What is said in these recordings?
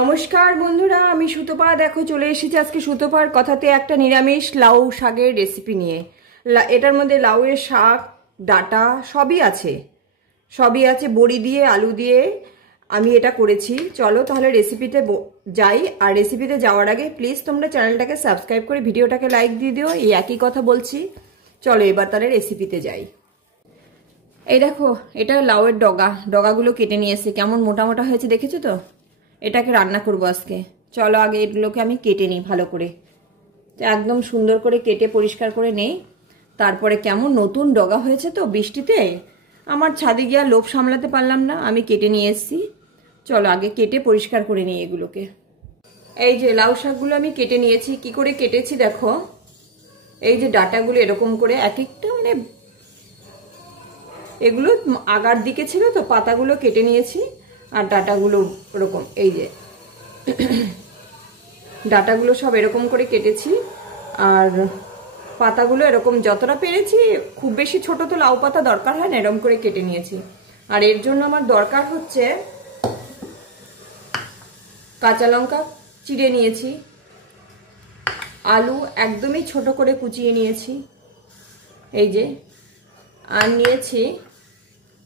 নমস্কার বন্ধুরা, আমি সুতপা। দেখো চলে এসেছি আজকে সুতপার কথাতে একটা নিরামিষ লাউ শাকের রেসিপি নিয়ে। এটার মধ্যে লাউয়ের শাক, ডাটা সবই আছে, বড়ি দিয়ে, আলু দিয়ে আমি এটা করেছি। চলো তাহলে রেসিপিতে যাই। আর রেসিপিতে যাওয়ার আগে প্লিজ তোমরা চ্যানেলটাকে সাবস্ক্রাইব করে ভিডিওটাকে লাইক দিয়ে দিও। এই একই কথা বলছি। চলো এবার তাহলে রেসিপিতে যাই। এই দেখো, এটা লাউয়ের ডগাগুলো কেটে নিয়ে এসে কেমন মোটা মোটা হয়েছে, দেখেছো তো? এটাকে রান্না করবো আজকে। চলো আগে এগুলোকে আমি কেটে নিই ভালো করে, একদম সুন্দর করে কেটে পরিষ্কার করে নেই। তারপরে কেমন নতুন ডগা হয়েছে তো বৃষ্টিতে, আমার ছাদে গিয়ে লোভ সামলাতে পারলাম না, আমি কেটে নিয়ে এসেছি। চলো আগে কেটে পরিষ্কার করে নিই এগুলোকে। এই যে লাউ শাকগুলো আমি কেটে নিয়েছি। কি করে কেটেছি দেখো, এই যে ডাটাগুলো এরকম করে এক একটা, মানে এগুলো আগার দিকে ছিল তো, পাতাগুলো কেটে নিয়েছি। আর ডাটাগুলো ওরকম, এই যে ডাটাগুলো সব এরকম করে কেটেছি। আর পাতাগুলো এরকম যতটা পেরেছি, খুব বেশি ছোট তো লাউ পাতা দরকার হয় না, এরকম করে কেটে নিয়েছি। আর এর জন্য আমার দরকার হচ্ছে কাঁচা লঙ্কা চিড়ে নিয়েছি, আলু একদমই ছোট করে কুচিয়ে নিয়েছি, এই যে, আর নিয়েছি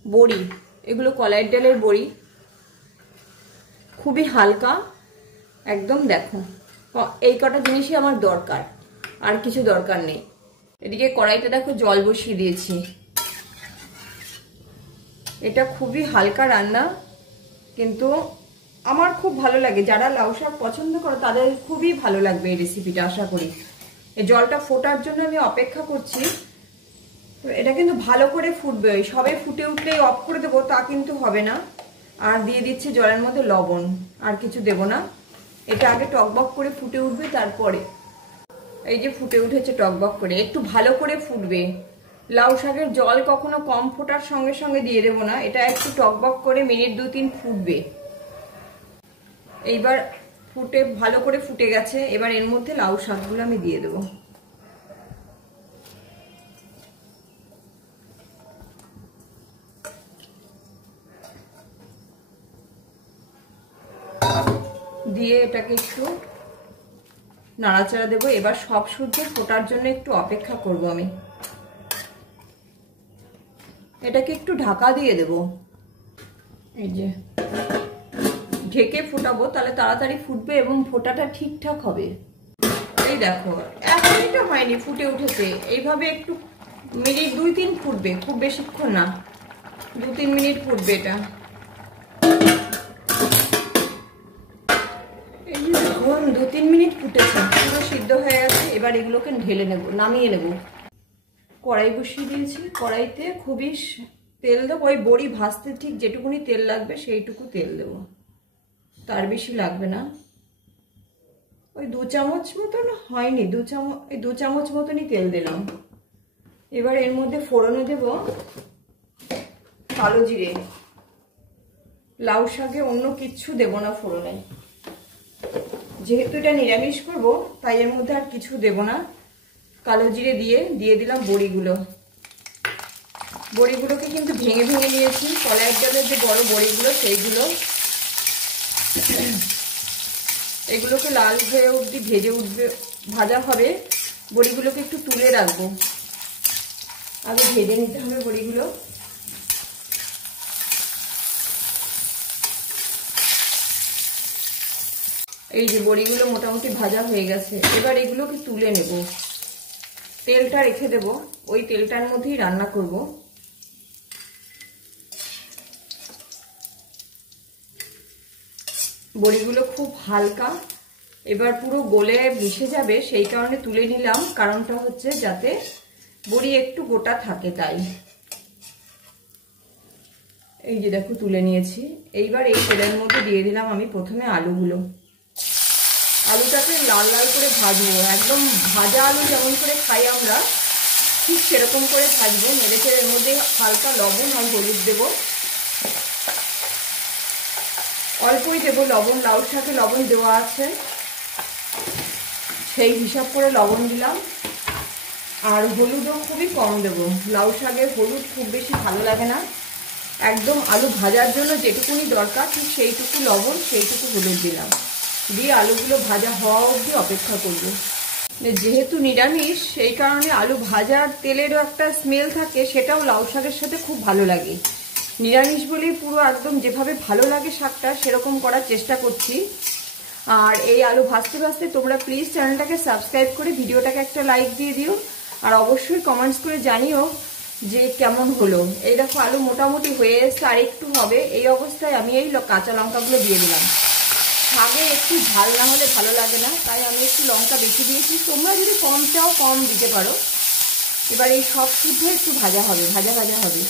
বড়ি, এগুলো কলাইয়ের ডালের বড়ি, খুবই হালকা একদম। দেখো এই কটা জিনিসই আমার দরকার, আর কিছু দরকার নেই। এদিকে কড়াইতে দেখো জল বসিয়ে দিয়েছি। এটা খুবই হালকা রান্না, কিন্তু আমার খুব ভালো লাগে। যারা লাউ শাক পছন্দ করে তাদের খুবই ভালো লাগবে এই রেসিপিটা, আশা করি। এই জলটা ফোটার জন্য আমি অপেক্ষা করছি। এটা কিন্তু ভালো করে ফুটবে, সবে ফুটে উঠলেই অফ করে দেবো তা কিন্তু হবে না। আর দিয়ে দিচ্ছি জলের মধ্যে লবণ, আর কিছু দেব না। এটা আগে টকবক করে ফুটে উঠবে, তারপরে এই যে ফুটে উঠেছে টকবক করে, একটু ভালো করে ফুটবে। লাউ শাকের জল কখনো কম ফোটার সঙ্গে সঙ্গে দিয়ে দেবো না, এটা একটু টকবক করে মিনিট 2-3 ফুটবে। এইবার ফুটে ভালো করে ফুটে গেছে। এবার এর মধ্যে লাউ শাকগুলো আমি দিয়ে দেবো। দিয়ে এটাকে একটু নাড়াচাড়া দেবো। এবার সব শুদ্ধ ফোটার জন্য একটু অপেক্ষা করব আমি। এটাকে একটু ঢাকা দিয়ে দেব, এই যে ঢেকে ফোটাবো, তাহলে তাড়াতাড়ি ফুটবে এবং ফোটাটা ঠিকঠাক হবে। এই দেখো, 1 মিনিটও হয়নি, ফুটে উঠেছে। এইভাবে একটু মিনিট 2-3 ফুটবে, খুব বেশিক্ষণ না, 2-3 মিনিট ফুটবে এটা। এই যে দেখুন 2-3 মিনিট ফুটেছে, পুরো সিদ্ধ হয়ে গেছে। এবার এগুলোকে ঢেলে নেব, নামিয়ে নেব। কড়াই বসিয়ে দিয়েছি, কড়াইতে খুবই তেল দেবো। ওই বড়ি ভাজতে ঠিক যেটুকুনি তেল লাগবে সেইটুকু তেল দেবো, তার বেশি লাগবে না। ওই 2 চামচ মতন হয়নি, 2 চামচ মতনই তেল দিলাম। এবার এর মধ্যে ফোড়নে দেব কালো জিরে। লাউ শাকে অন্য কিচ্ছু দেব না ফোড়নে, যেহেতু এটা নিরামিষ করবো তাই এর মধ্যে আর কিছু দেব না। কালো জিরে দিয়ে দিলাম বড়িগুলোকে কিন্তু ভেঙে ভেঙে নিয়েছি, কলাইয়ের ডালের যে বড় বড়িগুলো সেইগুলো। এগুলোকে লাল হয়ে অবধি ভাজা হবে। বড়িগুলোকে একটু তুলে রাখবো, আগে ভেজে নিতে হবে বড়িগুলো। এই যে বড়িগুলো মোটামুটি ভাজা হয়ে গেছে। এবার এগুলোকে তুলে নেব, তেলটা রেখে দেব, ওই তেলটার মধ্যেই রান্না করব। বড়িগুলো খুব হালকা, এবার পুরো গলে মিশে যাবে, সেই কারণে তুলে নিলাম। কারণটা হচ্ছে যাতে বড়ি একটু গোটা থাকে, তাই। এই যে দেখো তুলে নিয়েছি। এইবার এই তেলের মধ্যে দিয়ে দিলাম আমি প্রথমে আলুগুলো। আলুটাকে লাল লাল করে ভাজবো, একদম ভাজা আলু যেমন করে খাই আমরা, ঠিক সেরকম করে ভাজবো। নেড়েচে এর মধ্যে হালকা লবণ আর হলুদ দেবো, অল্পই দেবো লবণ, লাউ শাকে লবণ দেওয়া আছে, সেই হিসাব করে লবণ দিলাম। আর হলুদও খুবই কম দেবো, লাউ শাকে হলুদ খুব বেশি ভালো লাগে না, একদম আলু ভাজার জন্য যেটুকুনি দরকার ঠিক সেইটুকু লবণ, সেইটুকু হলুদ দিলাম, দিয়ে আলুগুলো ভাজা হওয়া অবধি অপেক্ষা করব। যেহেতু নিরামিষ সেই কারণে আলু ভাজার তেলেরও একটা স্মেল থাকে, সেটাও লাউ শাকের সাথে খুব ভালো লাগে। নিরামিষ বলেই পুরো একদম যেভাবে ভালো লাগে শাকটা সেরকম করার চেষ্টা করছি। আর এই আলু ভাজতে ভাজতে তোমরা প্লিজ চ্যানেলটাকে সাবস্ক্রাইব করে ভিডিওটাকে একটা লাইক দিয়ে দিও, আর অবশ্যই কমেন্টস করে জানিও যে কেমন হলো। এই দেখো আলু মোটামুটি হয়ে এসছে, আর একটু হবে। এই অবস্থায় আমি এই কাঁচা লঙ্কাগুলো দিয়ে দিলাম। শাকে একটু ঝাল না হলে ভালো লাগে না, তাই আমি একটু লঙ্কা বেশি দিয়েছি। তোমরা যদি কম চাও কম দিতে পারো। এবার এই সব শুদ্ধ একটু ভাজা হবে, ভাজা ভাজা হবে।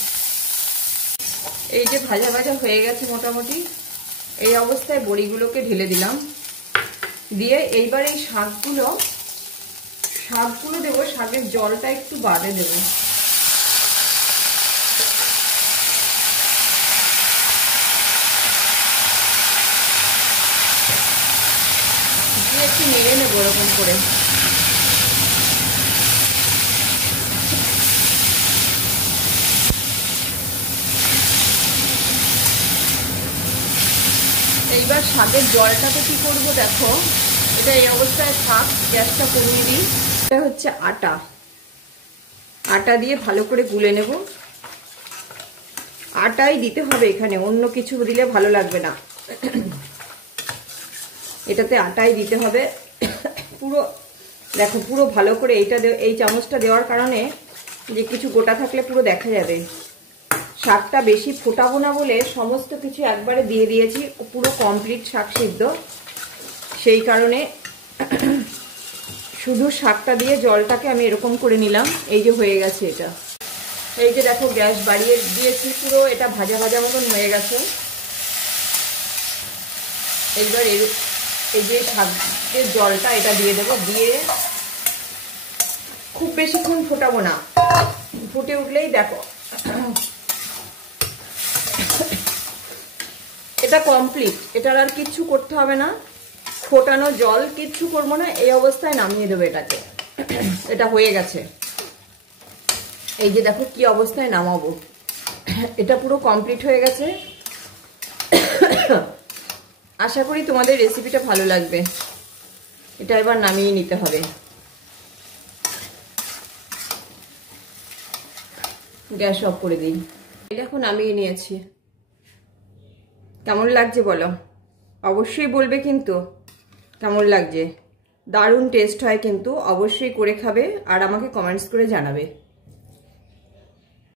এই যে ভাজা ভাজা হয়ে গেছে মোটামুটি, এই অবস্থায় বড়িগুলোকে ঢেলে দিলাম। দিয়ে এইবার এই শাকগুলো দেবো, শাকের জলটা একটু বাদে দেবো। একটু নেড়ে নেবো এরকম করে। এইবার শাকের জলটাতে কি করবো দেখো, এটা এই অবস্থায় থাক, গ্যাসটা কমিয়ে দিই। এটা হচ্ছে আটা দিয়ে ভালো করে গুলে নেব। আটাই দিতে হবে এখানে, অন্য কিছু দিলে ভালো লাগবে না। এটাতে আটাই দিতে হবে পুরো। দেখো পুরো ভালো করে এই চামচটা দেওয়ার কারণে যে কিছু গোটা থাকলে পুরো দেখা যাবে। শাকটা বেশি ফোটাবো না বলে সমস্ত কিছু একবারে দিয়ে দিয়েছি, পুরো কমপ্লিট শাক সিদ্ধ। সেই কারণে শুধু শাকটা দিয়ে জলটাকে আমি এরকম করে নিলাম। এই যে হয়ে গেছে এটা। এই যে দেখো গ্যাস বাড়িয়ে দিয়েছি, পুরো এটা ভাজা ভাজা মতন হয়ে গেছে। এইবার এই যে শাকের জলটা এটা দিয়ে দেবো, দিয়ে খুব বেশিক্ষণ ফোটাবো না। ফুটে উঠলেই দেখো এটা কমপ্লিট, এটার আর কিচ্ছু করতে হবে না। ফোটানো জল কিচ্ছু করবো না, এই অবস্থায় নামিয়ে দেবো এটাকে। এটা হয়ে গেছে। এই যে দেখো কি অবস্থায় নামাবো, এটা পুরো কমপ্লিট হয়ে গেছে। আশা করি তোমাদের রেসিপিটা ভালো লাগবে। এটা এবার নামিয়ে নিতে হবে। গ্যাস অফ করে দিই। এটা এখন নামিয়ে নিয়েছি। কেমন লাগছে বলো, অবশ্যই বলবে কিন্তু কেমন লাগছে। দারুণ টেস্ট হয় কিন্তু, অবশ্যই করে খাবে আর আমাকে কমেন্টস করে জানাবে।